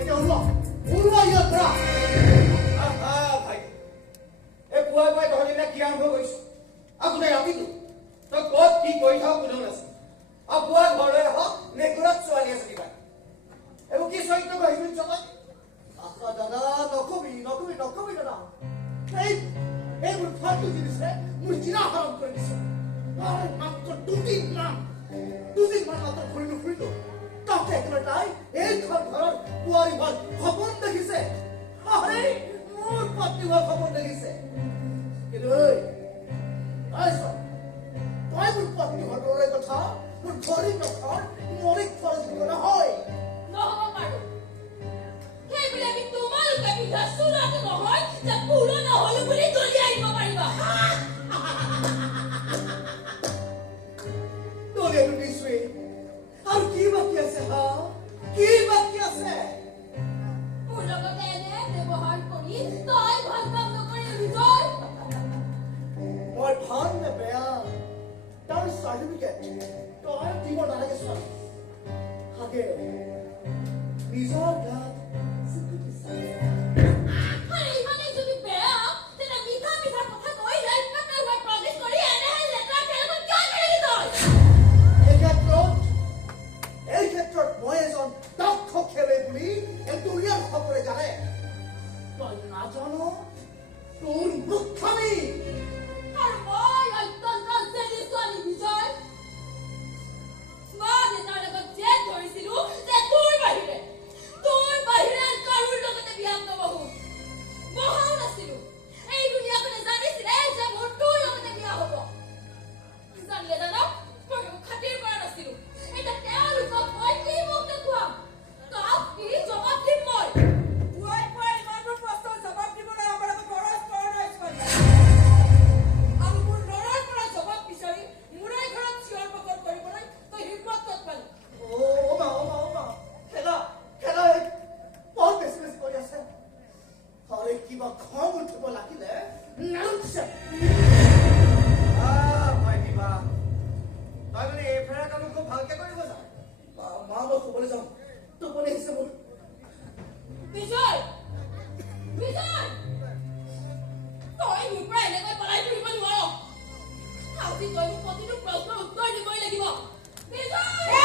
এতিয়া ওলোৱা ইয়াৰ পৰা ভাই এই পুৱাই পুৱাই তহঁতি কি আৰম্ভ কৰিছ আৰু গোটেই ৰাতিটো তই ক'ত কি কৰি থাক কোনেও নাছিল আৰু পুৱা ঘৰলৈ আহক নেগুৰত ছোৱালী আছে কিবা এইবোৰ কি চৰিত্ৰ বাহিনী চলাই দাদা নকবি দাদা এইবোৰ ফালতু জিনিছে মোৰ জিনা হাৰাম কৰি দিছে মাত্ৰ দুদিন মান মাত্ৰ ফুৰিলো তাতে একেবাৰে এই ঘৰৰ বোৱাৰী হোৱাৰ সপোন দেখিছে মোৰ পত্নী হোৱাৰ সপোন দেখিছে কিন্তু তই মোৰ পত্নী ঘৰৰ কথা মোৰ ঘড়ী নথৰ মৰিক খৰচ দিব নহয় নহ'ব পাৰো সেইবুলি আমি তোমালোকে বিধা চুৰাটো নহয় যে পুৰণ নহ'লো বুলি দলিয়াই দিব পাৰিবা দলিয়াইটো দিছোৱে আৰু কি বাকী আছে কি বাকী আছে মোৰ লগতে এনে ব্যৱহাৰ কৰি তই ভাল কাম নকৰি বিজয় মই ভাল নে বেয়া তাৰ চাৰ্টিফিকেট তই দিব নালাগে ছোৱালী হাগে নিজৰ গাত স্বীকৃতি চাই আৰে ইমানে যদি বেয়া তেনে মিঠা কথা কৈ ৰাইজক মই প্ৰমিছ কৰি এনেহে লেটাৰ খেলখন কিয় কৰিলি তই এই ক্ষেত্ৰত মই এজন দক্ষ খেলুৱৈ বুলি এই দুনিয়াৰ সকলোৱে জানে তই নাজানো তোৰ মুখ্যমী আৰু মই অত্যন্ত জেলি ছোৱালী বিজয় মই নেতাৰ লগত জেদ ধৰিছিলো যে তোৰ বাহিৰে কাৰোৰ লগতে বিয়াত নবহো বহাও নাছিলো এই দুনিয়াখনে জানিছিলে যে মোৰ তোৰ লগতে বিয়া হ'ব জানিলে জানো মই খাতিৰ কৰা নাছিলো এতিয়া তেওঁলোকক মই কি মুখ দেখুৱাম তাক কি জবাব দিম মই ইমানবোৰ প্ৰশ্নৰ জবাব দিবলৈ আমাৰ বৰছ কৰা নাই আৰু মোৰ ল'ৰাৰ পৰা জবাব বিচাৰি মোৰে ঘৰত চিঞৰ বাখৰ কৰিবলৈ তই হিম্মত ক'ত পালি খেলা বহুত বেছি কৰি আছে আৰু কিবা খং উঠিব লাগিলে ভাই কিবা তই মানে এই ফেৰা কাম খুব ভালকে কৰিব যা মা মই শুবলৈ যাওঁ টোপনি আহিছে মোৰ বিজয় তই মোৰ পৰা এনেকৈ পলাই ফুৰিব নোৱাৰ আজি তই মোক প্ৰতিটো প্ৰশ্নৰ উত্তৰ দিবই লাগিব বিজয়